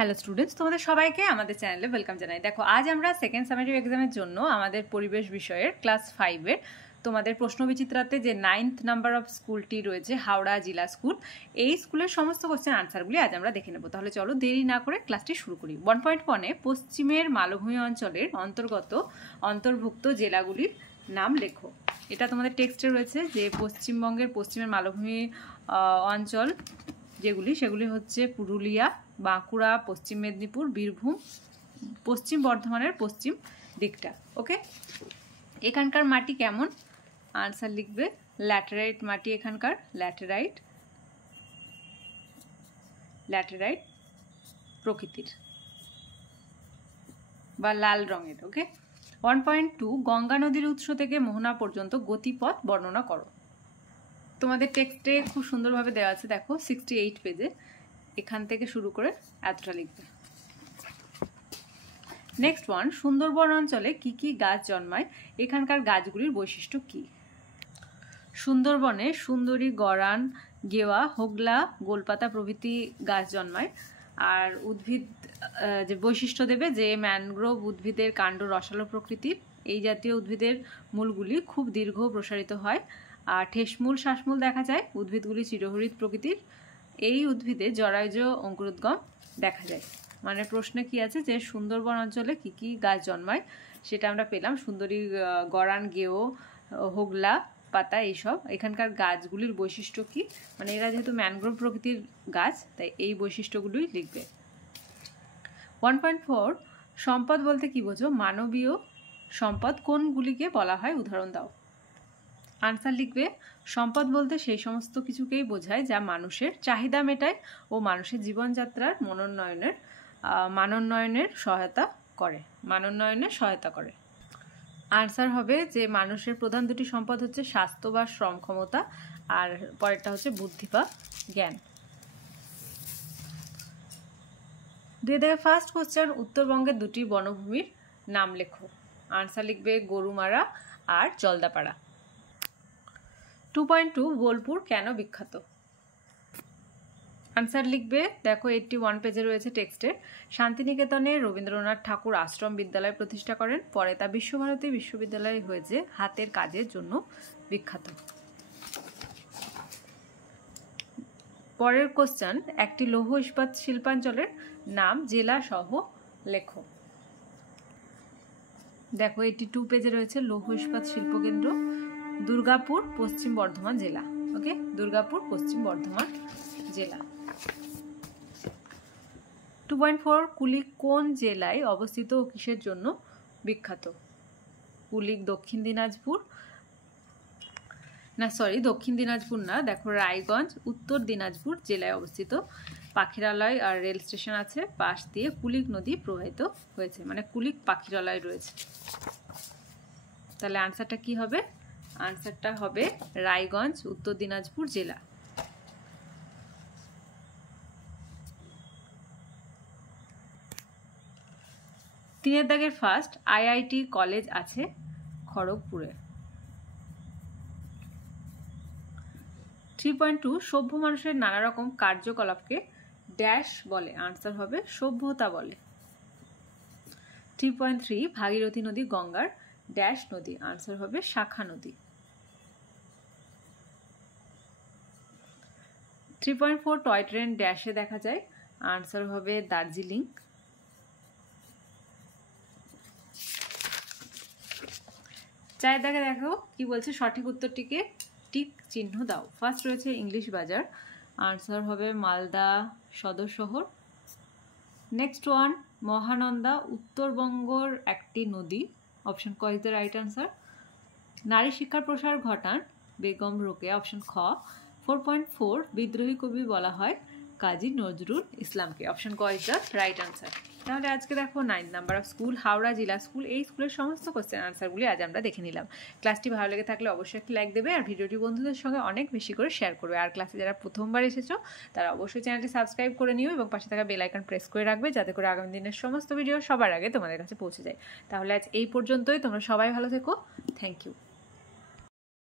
Hello students, তোমাদের সবাইকে আমাদের চ্যানেলে ওয়েলকাম জানাই। দেখো, আজ আমরা সেকেন্ড সামেটিভ এক্সামের জন্য আমাদের পরিবেশ বিষয়ের ক্লাস 5-এর তোমাদের প্রশ্নবিচিত্রাতে যে 9th নাম্বার অফ স্কুলটি রয়েছে হাওড়া জেলা স্কুল, এই স্কুলের সমস্ত কোশ্চেন আনসারগুলি আজ আমরা দেখে নেব। তাহলে চলো দেরি না করে ক্লাসটি শুরু করি। 1.1-এ পশ্চিমের মালভূমি অঞ্চলের অন্তর্ভুক্ত জেলাগুলির নাম লেখো। এটা তোমাদের টেক্সটে রয়েছে যে পশ্চিমবঙ্গের পশ্চিমের মালভূমি অঞ্চল যেগুলি, সেগুলি হচ্ছে পুরুলিয়া, বাঁকুড়া, পশ্চিম মেদিনীপুর, বীরভূম, পশ্চিম বর্ধমানের পশ্চিম দিকটা। ওকে, এখানকার মাটি কেমন? আনসার লিখবে ল্যাটেরাইট মাটি এখানকার, ল্যাটেরাইট প্রকৃতির বা লাল রঙের। ওকে, 1.2 গঙ্গা নদীর উৎস থেকে মোহনা পর্যন্ত গতিপথ বর্ণনা করো। তোমাদের টেক্সটে খুব সুন্দরভাবে দেওয়া আছে, দেখো 68 পেজে, এখান থেকে শুরু করে এতটা লিখবে। নেক্সট ওয়ান, সুন্দরবন অঞ্চলে কি কি গাছ জন্মায়, এখানকার গাছগুলির বৈশিষ্ট্য কি? সুন্দরবনে সুন্দরী, গরান, গেওয়া, হোগলা, গোলপাতা প্রভৃতি গাছ জন্মায়। আর উদ্ভিদ যে বৈশিষ্ট্য দেবে যে ম্যানগ্রোভ উদ্ভিদের কাণ্ড রসালো প্রকৃতির, এই জাতীয় উদ্ভিদের মূলগুলি খুব দীর্ঘ প্রসারিত হয়। আর ঠেসমূল, শ্বাসমূল দেখা যায়। উদ্ভিদগুলি চিরহরিৎ প্রকৃতির। এই উদ্ভিদে জরায়ুজ অঙ্কুরোদ্গম দেখা যায়। মানে প্রশ্নে কি আছে যে সুন্দরবন অঞ্চলে কি কি গাছ জন্মায়, সেটা আমরা পেলাম। সুন্দরী, গরান, গেও, হোগলা পাতা, এইসব। এখানকার গাছগুলির বৈশিষ্ট্য কি, মানে এরা যেহেতু ম্যানগ্রোভ প্রকৃতির গাছ, তাই এই বৈশিষ্ট্যগুলোই লিখবে। 1.4 সম্পদ বলতে কি বোঝো? মানবীয় সম্পদ কোনগুলিকে বলা হয়, উদাহরণ দাও। আনসার লিখবে সম্পদ বলতে সেই সমস্ত কিছুকেই বোঝায় যা মানুষের চাহিদা মেটায় ও মানুষের জীবনযাত্রার মানোন্নয়নের সহায়তা করে। আনসার হবে যে মানুষের প্রধান দুটি সম্পদ হচ্ছে স্বাস্থ্য বা শ্রম ক্ষমতা, আর পরেরটা হচ্ছে বুদ্ধি বা জ্ঞান। ফার্স্ট কোশ্চেন, উত্তরবঙ্গের দুটি বনভূমির নাম লেখো। আনসার লিখবে গরুমারা আর জলদাপাড়া। 2.2 বোলপুর কেন বিখ্যাত? আনসার লিখবে, দেখো 81 পেজে রয়েছে টেক্সটে। শান্তিনিকেতনে রবীন্দ্রনাথ ঠাকুর আশ্রম বিদ্যালয় প্রতিষ্ঠা করেন, পরে তা বিশ্বভারতী বিশ্ববিদ্যালয় হয়েছে হাতের কাজের জন্য বিখ্যাত। পরের কোশ্চেন, একটি লৌহ ইস্পাত শিল্পাঞ্চলের নাম জেলা সহ লেখো। দেখো 82 পেজে রয়েছে লৌহ ইস্পাত শিল্পকেন্দ্র, দুর্গাপুর, পশ্চিম বর্ধমান জেলা। ওকে, দুর্গাপুর, পশ্চিম বর্ধমান জেলা। 2.4 কুলিক কোন জেলায় অবস্থিত ও কিসের জন্য বিখ্যাত? কুলিক দক্ষিণ দিনাজপুর না, দেখো রায়গঞ্জ, উত্তর দিনাজপুর জেলায় অবস্থিত। পাখিরালয় আর রেল স্টেশন আছে, পাশ দিয়ে কুলিক নদী প্রবাহিত হয়েছে, মানে কুলিক পাখিরালয় রয়েছে। তাহলে আনসারটা কি হবে? আনসারটা হবে রায়গঞ্জ, উত্তর দিনাজপুর জেলা। তিনের দাগের ফার্স্ট, আইআইটি কলেজ আছে খড়গপুরে। 3.2 সভ্য মানুষের নানা রকম কার্যকলাপকে ড্যাশ বলে। আনসার হবে সভ্যতা বলে। 3.3 ভাগীরথী নদী গঙ্গার ড্যাশ নদী। আনসার হবে শাখা নদী। 3.4 টয় ট্রেন ড্যাশে দেখা যায়। আনসার হবে দার্জিলিং। চায়ের দাগে দেখো কি বলছে, সঠিক উত্তরটিকে টিক চিহ্ন দাও। ফার্স্ট রয়েছে ইংলিশ বাজার, আনসার হবে মালদা সদর শহর। নেক্সট ওয়ান, মহানন্দা উত্তরবঙ্গর একটি নদী। অপশন ক ইজ দ্য রাইট আনসার। নারী শিক্ষার প্রসার ঘটান বেগম রোকেয়া। অপশন খ। 4.4 বিদ্রোহী কবি বলা হয় কাজী নজরুল ইসলামকে। অপশন ক ইজ দ্য রাইট আনসার। তাহলে আজকে দেখো 9th number of school Howrah জেলা স্কুল, এই স্কুলের সমস্ত কোশ্চেন আনসারগুলি আজ আমরা দেখে নিলাম। ক্লাসটি ভালো লেগে থাকলে অবশ্যই একটি লাইক দেবে আর ভিডিওটি বন্ধুদের সঙ্গে অনেক বেশি করে শেয়ার করবে। আর ক্লাসে যারা প্রথমবার এসেছো তারা অবশ্যই চ্যানেলটি সাবস্ক্রাইব করে নিও এবং পাশে থাকা বেল আইকন প্রেস করে রাখবে, যাতে করে আগামী দিনের সমস্ত ভিডিও সবার আগে তোমাদের কাছে পৌঁছে যায়। তাহলে আজ এই পর্যন্তই, তোমরা সবাই ভালো থেকো। Thank you.